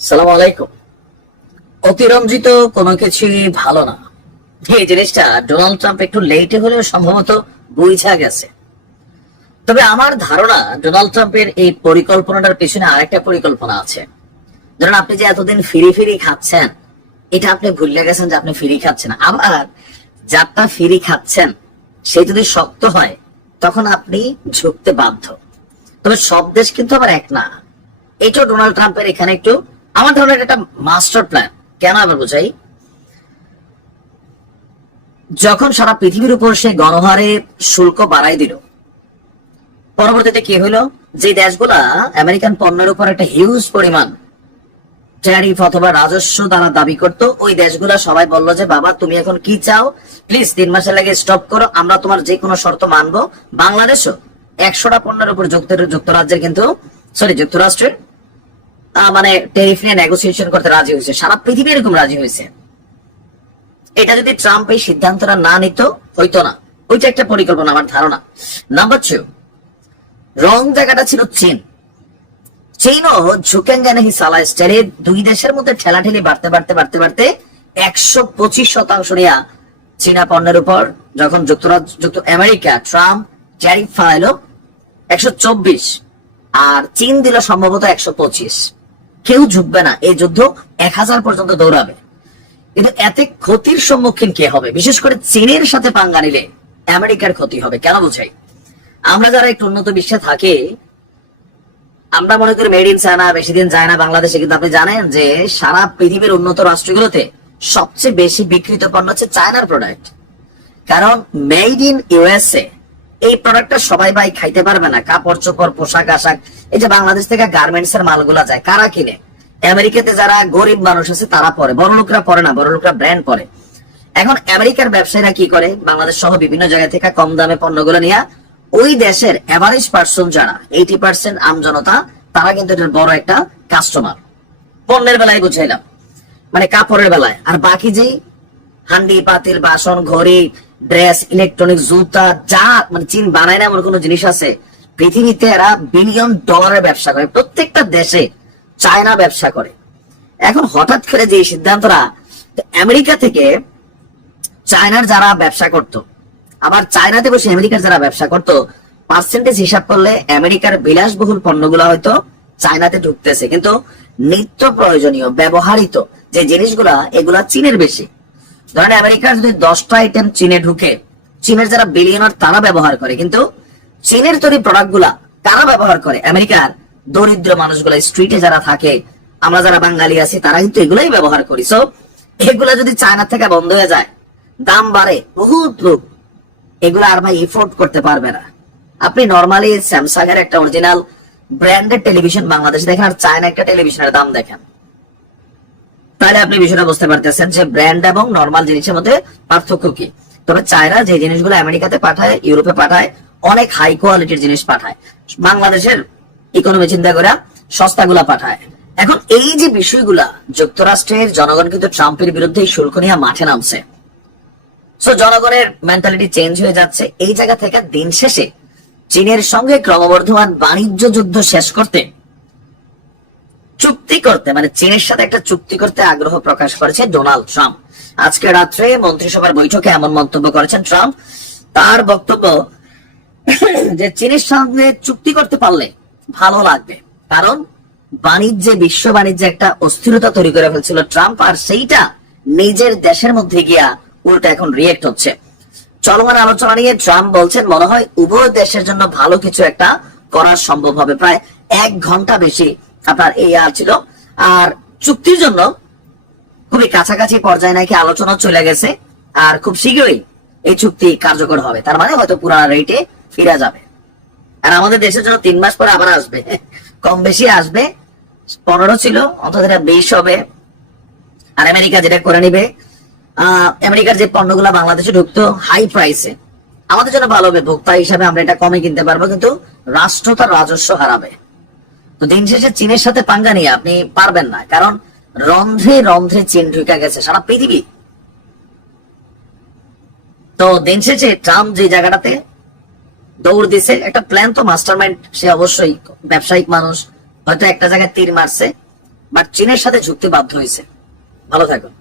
সালাম আলাইকুম। অতিরঞ্জিত কোনো কিছুই ভালো না, এই জিনিসটা ডোনাল্ড ট্রাম্প একটু লেটে হলেও সম্ভবত বুঝা গেছে। তবে আমার ধারণা ডোনাল্ড ট্রাম্পের এই পরিকল্পনাটার পেছনে আরেকটা পরিকল্পনা আছে। ধরুন আপনি যে এতদিন ফিরি ফিরি খাচ্ছেন, এটা আপনি ভুলে গেছেন যে আপনি ফিরি খাচ্ছেন। আবার যারটা ফিরি খাচ্ছেন সে যদি শক্ত হয় তখন আপনি ঝুঁকতে বাধ্য। তবে সব দেশ কিন্তু আবার এক না। এটাও ডোনাল্ড ট্রাম্পের এখানে একটু আমার ধারণা একটা মাস্টার প্ল্যান। কেন আবার বোঝাই, যখন সারা পৃথিবীর উপর সে গণহারে শুল্ক বাড়াই দিল, পরবর্তীতে কি হলো, যে দেশগুলা আমেরিকান পণ্যের উপর একটা হিউজ পরিমাণ ট্যারিফ অথবা রাজস্ব দ্বারা দাবি করত, ওই দেশগুলা সবাই বললো যে বাবা তুমি এখন কি চাও, প্লিজ 3 মাসের লাগে স্টপ করো, আমরা তোমার যে কোনো শর্ত মানবো। বাংলাদেশও 100টা পণ্যের উপর যুক্তরাজ্যের কিন্তু যুক্তরাষ্ট্রের মানে ট্যারিফ নিয়ে নেগোসিয়েশন করতে রাজি হয়েছে। সারা পৃথিবী এরকম রাজি হয়েছে। এটা যদি ট্রাম্প এই সিদ্ধান্তটা না নিত হইতো না। ওইটা একটা পরিকল্পনা আমার ধারণা। নাম্বার 2, রং জায়গাটা ছিল চীন। চীনও ঝুঁকেঙ্গানে সালা স্টারে দুই দেশের মধ্যে ঠেলাঠেলি বাড়তে বাড়তে বাড়তে বাড়তে 125% নিয়ে চীনা পণ্যের উপর যখন আমেরিকা ট্রাম্প ট্যারিফ ফাইলো 124 আর চীন দিল সম্ভবত 125। কেউ ঝুঁকবে না, এই যুদ্ধ 1000 পর্যন্ত দৌড়াবে। কিন্তু এতে ক্ষতির সম্মুখীন কে হবে? বিশেষ করে চীনের সাথে পাঙ্গা নিলে আমেরিকার ক্ষতি হবে। কেন বোঝাই, আমরা যারা একটু উন্নত বিশ্বে থাকি, আমরা মনে করি মেড ইন চায়না, বেশি দিন যায় না বাংলাদেশে। কিন্তু আপনি জানেন যে সারা পৃথিবীর উন্নত রাষ্ট্রগুলোতে সবচেয়ে বেশি বিক্রিত পণ্য হচ্ছে চায়নার প্রোডাক্ট। কারণ মেড ইন ইউএসএ এই প্রোডাক্টটা সবাই ভাই খাইতে পারবে না। কাপড় চোপড়, পোশাক আশাক, এই যে বাংলাদেশ থেকে গার্মেন্টস এর মালগুলা যায়, কারা কিনে? আমেরিকাতে যারা গরিব মানুষ আছে তারা পরে, বড় লোকরা পরে না, বড় লোকরা ব্র্যান্ড পরে। এখন আমেরিকার ব্যবসায়ীরা কি করে, বাংলাদেশ সহ বিভিন্ন জায়গা থেকে কম দামে পণ্যগুলো নিয়ে ওই দেশের এভারেজ পার্সন যারা 80% আমজনতা, তারা কিন্তু এটার বড় একটা কাস্টমার। পণ্যের বেলায় বুঝাইলাম, মানে কাপড়ের বেলায়। আর বাকি যে হান্ডি পাতিল, বাসন, ঘড়ি, ড্রেস, ইলেকট্রনিক, জুতা, যা মানে চীন বানায় না এমন কোন জিনিস আছে পৃথিবীতে? এরা $বিলিয়ন ব্যবসা করে, প্রত্যেকটা দেশে চায়না ব্যবসা করে। এখন হঠাৎ করে যে সিদ্ধান্তরা আমেরিকা থেকে চায়নার যারা ব্যবসা করত, আবার চায়নাতে বসে আমেরিকার যারা ব্যবসা করত, পার্সেন্টেজ হিসাব করলে আমেরিকার বিলাসবহুল পণ্যগুলো হয়তো চায়নাতে ঢুকতেছে, কিন্তু নিত্য প্রয়োজনীয় ব্যবহারিত যে জিনিসগুলা এগুলা চীনের বেশি। ধরেন আমেরিকার যদি 10টা আইটেম চীনে ঢুকে, চীনের যারা বিলিয়নার তারা ব্যবহার করে, কিন্তু চীনের তৈরি প্রোডাক্ট গুলা কারা ব্যবহার করে? আমেরিকার দরিদ্র মানুষগুলা, স্ট্রিটে যারা থাকে, আমরা যারা বাঙালি আছি, তারা কিন্তু এগুলাই ব্যবহার করি। সো এগুলা যদি চায়না থেকে বন্ধ হয়ে যায়, দাম বাড়ে, বহুত লোক এগুলো আর ভাই এফোর্ড করতে পারবে না। আপনি নর্মালি স্যামসাং এর একটা অরিজিনাল ব্র্যান্ডেড টেলিভিশন বাংলাদেশে দেখেন, আর চায়না একটা টেলিভিশনের দাম দেখেন, তাহলে আপনি বিষয়টা বুঝতে পারতেছেন যে ব্র্যান্ড এবং নর্মাল জিনিসের মধ্যে পার্থক্য কি। তবে চায়না যে জিনিসগুলো আমেরিকাতে পাঠায়, ইউরোপে পাঠায়, অনেক হাই কোয়ালিটির জিনিস পাঠায়, বাংলাদেশের ইকোনমি চিন্তা করে সস্তাগুলা পাঠায়। এখন এই যে বিষয়গুলা, যুক্তরাষ্ট্রের জনগণ কিন্তু ট্রাম্পের বিরুদ্ধে শুল্ক নিয়ে মাঠে নামছে। সো জনগণের মেন্টালিটি চেঞ্জ হয়ে যাচ্ছে। এই জায়গা থেকে দিন শেষে চীনের সঙ্গে ক্রমবর্ধমান বাণিজ্য যুদ্ধ শেষ করতে, চুক্তি করতে, মানে চীনের সাথে একটা চুক্তি করতে আগ্রহ প্রকাশ করেছে ডোনাল্ড ট্রাম্প। আজকে রাত্রে মন্ত্রিসভার বৈঠকে এমন মন্তব্য করেছেন ট্রাম্প। তার বক্তব্য যে চীনের সঙ্গে চুক্তি করতে পারলে ভালো লাগবে, কারণ বাণিজ্যে, বিশ্ব বাণিজ্যে একটা অস্থিরতা তৈরি করে ফেলছিল ট্রাম্প, আর সেইটা নিজের দেশের মধ্যে গিয়া উল্টা এখন রিয়েক্ট হচ্ছে। চলমান আলোচনা নিয়ে ট্রাম্প বলছেন মনে হয় উভয় দেশের জন্য ভালো কিছু একটা করা সম্ভব হবে। প্রায় 1 ঘন্টা বেশি আপনার এই ছিল, আর চুক্তির জন্য খুবই কাছাকাছি পর্যায়ে নাকি আলোচনা চলে গেছে, আর খুব শীঘ্রই এই চুক্তি কার্যকর হবে। তার মানে হয়তো পুরানো রেটে ফিরে যাবে। আর আমাদের দেশের জন্য 3 মাস পরে আবার আসবে, কম বেশি আসবে। 15 ছিল, অন্তত 20 হবে। আর আমেরিকা যেটা করে নিবে, আমেরিকার যে পণ্যগুলো বাংলাদেশে ঢুকতো হাই প্রাইসে, আমাদের জন্য ভালো হবে, ভোক্তা হিসাবে আমরা এটা কমে কিনতে পারবো, কিন্তু রাষ্ট্র তার রাজস্ব হারাবে। তো দিন শেষে চীনের সাথে পাঙ্গা নিয়ে আপনি পারবেন না, কারণ রন্ধ্রে রন্ধ্রে চীন ঢুকে গেছে সারা পৃথিবী। তো দিন শেষে ট্রাম্প যে জায়গাটাতে দৌড় দিছে, একটা প্ল্যান তো মাস্টারমাইন্ড, সে অবশ্যই ব্যবসায়িক মানুষ, হয়তো একটা জায়গায় তীর মারছে, বাট চীনের সাথে ঝুঁকতে বাধ্য হয়েছে। ভালো থাকুন।